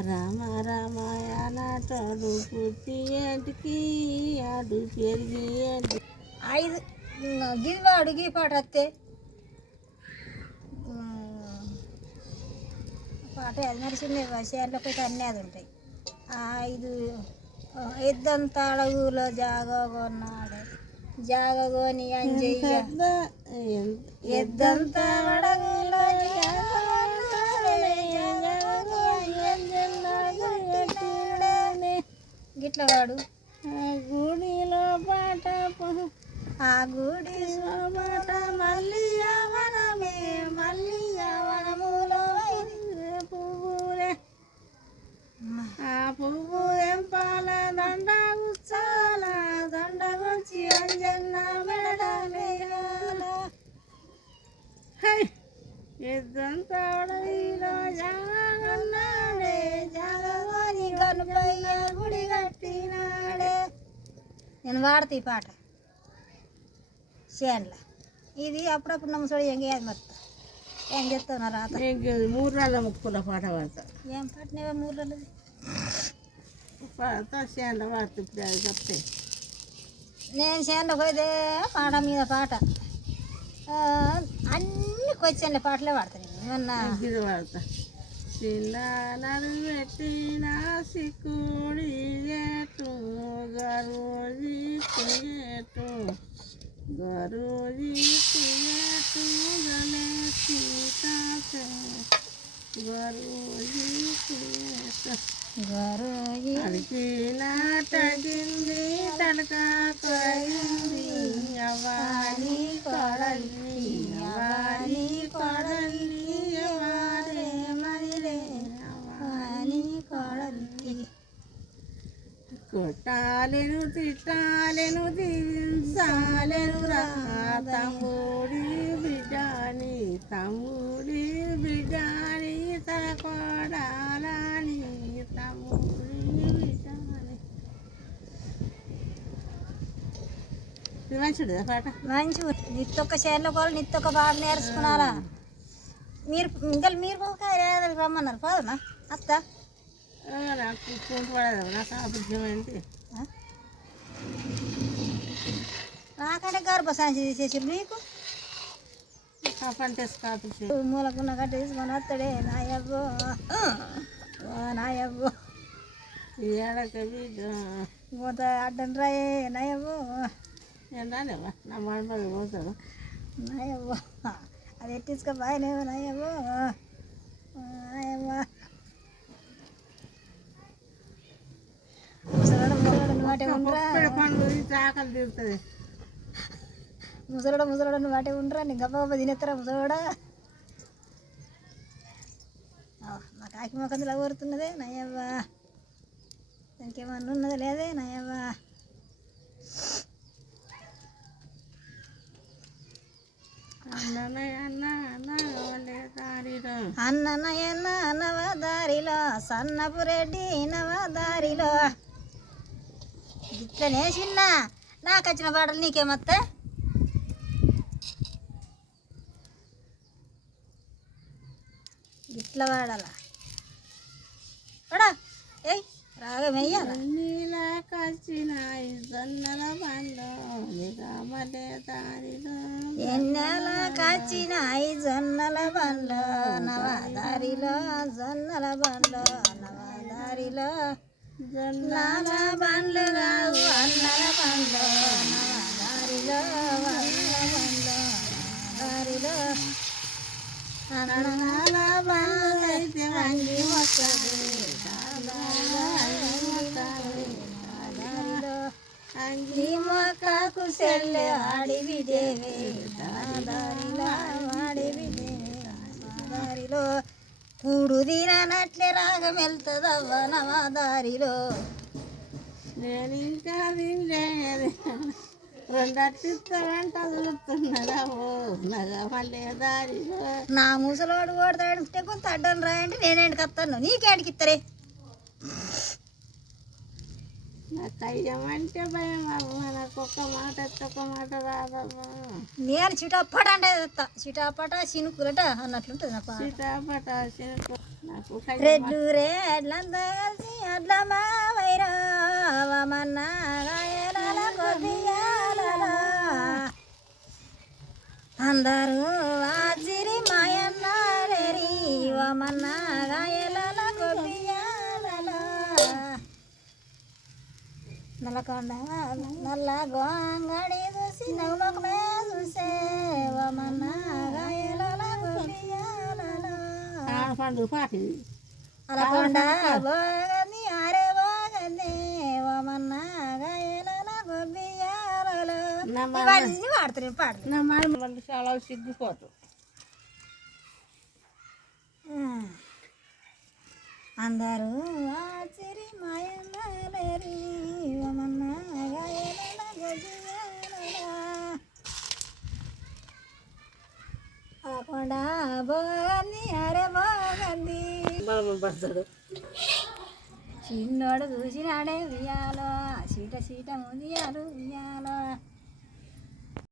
రామ రామాయణటోడు పుట్టి ఏంటికి ఆడు పెరిగి ఏంటి ఐదు గిది వాడు గీ పాట వస్తే పాట అది చిన్న చేనులో అన్నీ అది ఉంటాయి. ఐదు ఇద్దంత అడవులో జాగా కొన్నాడు. జాగా కొని అంజయ్య. ఎద్దంత అడవులో గిట్ల వాడు? గుడిలో పాట ఆ గుడి పాట మళ్ళీ అవనమే మళ్ళీ అవనములో పువ్వులే. ఆ పువ్వు కట్టినాడే నేను వాడతా ఈ పాట. చేయండ్ల. ఇది అప్పుడప్పుడు నమ్మసోడు ఏం చేయాలి మొత్తం ఏం చేస్తావు నా రాత? మూడు రాళ్ళ ముక్కుల పాట పాడతా. ఏం పాటనేవా మూలది పాడతా చేయండి పాడుతా ఇప్పుడు అది చెప్తే. నేను చేయండి పోయితే పాట మీద పాట. అన్ని క్వశ్చన్ల పాటలే పాడతాను నేను. ఏమన్నా ఇది నడు పెట్టిన సిక్కుడి ఏటు గరోజీ ఏటు గరోజీ ఏటు గలే ఏటు గరోయి అడిగినాటగింది తడక కొయింది అవాని కొడల్ని అవాని కొట్టాలెను తిట్టాలెను దించాలెను రా తమ్ముడి బిడ్డాని తమ్ముడి బిడ్డాని తన కొడాలని తమ్ముడి బిడ్డాని. మంచిది పాట? మంచి నిత్తొక్క చేనులో కూడా నిత్తొక్క పాట నేర్చుకున్నారా? మీరు ఇంకా మీరు పోక రమ్మన్నారు. పోదమ్మా. అత్త. నాకు కుంటు పడదు. నాకు అభివృద్ధి ఏంటి ఆ? నాకంటే గర్భశాంతి చేసి మీకు? మూలకున్న గడ్డ తీసుకొని వస్తాడే నాయబ్బో నాయబ్బో ఏడక బిడ్డ పోత అడ్డం రాయే నాయబ్బో ఏందానేవా నా మనపడి పోతాడు నాయబ్బో అది ఎట్టించుకో బాయనేవో నాయబ్బో నాయబ్బో ముసలోడు ముసలోడు వాటే ఉండరా ఒక్కడి పండు తింటే ఆకలి ముసలోడు ముసలోడు వాటే ఉండరా. నీ గబ్బ గబ్బ తినేస్తారా ముసలోడా? నా కాకి మొకందులా కోరుతున్నదే నాయవ్వా దానికి ఏమన్నా ఉన్నది లేదే నాయవ్వా అన్నయ్య అన్న అన్న వాళ్ళే దారిలో. అన్ననయన్న సన్నపు రెడ్డి నవదారిలో ఇట్లనే చిన్న. నాకు వచ్చిన పాటలు నీకేమత్తా ఇట్లా పాడాల? పడా. ఏయ్ రాగమయ్యాలా నీలా కచ్చినాయి జొన్నల పండు నిగమలే దారిలో. జొన్నల బండ్లో నవదారిలో జొన్నల బండ్లో నవదారిలో. జొన్నల పండ్లు రావు అన్నల పండ్లు దారిలో అన్నల పండ్లు దారిలో అన్నల పండ్లు అయితే వంగి వస్తుంది అంగి మొక్కకు సెల్లె అడివి దేవే దారిలో కూడు తీరనట్లే రాగం వెళ్తుందవ్వ నవదారిలో. నేను ఇంకా తినలేదు దారిలో? నా ముసలోడు కొడతాడంటే కొంత అడ్డం రాయండి నేనేంటికి వస్తాను నీకేంటికి ఇత్తరే నాకు అయ్యమంటే భయం అమ్మ. నాకు ఒక్క మాట ఒక్క మాట రాదమ్మా. నేను చిటాపట అంటే చిటాపట చినుకులట అన్నట్లుంటుంది నా పాట సీతాపట శనుకు నాకు రెడ్లు రేడ్లంతా కలిసి అట్ల మా వైరావమన్నా గాయలాల కొద్దియాలలో అందరూ ఆజిరి మాయన్న లేరి వమన్నా నల్లకొండ నల్ల గోంగడి చూసి నవ్వుమకమే చూసే వమన్నా గాయలాల కొద్దియాలలో ఆడపండు పాటి అలకొండ బోగంది ఆరే బోగంది ఓమన్న గాయల గొబ్బియాలలో ఇవన్నీ పాడుతున్నాయి పాడు నా వాళ్ళు చాలా సిగ్గిపోతారు అందరూ ఆచిరి మాయలేరి గాయల గొబ్బియాలలో అలకొండ బోగంది పడతాడు చిన్నోడు చూసినాడే ఉయ్యాలో సీట సీట ముదియాలు ఉయ్యాలో.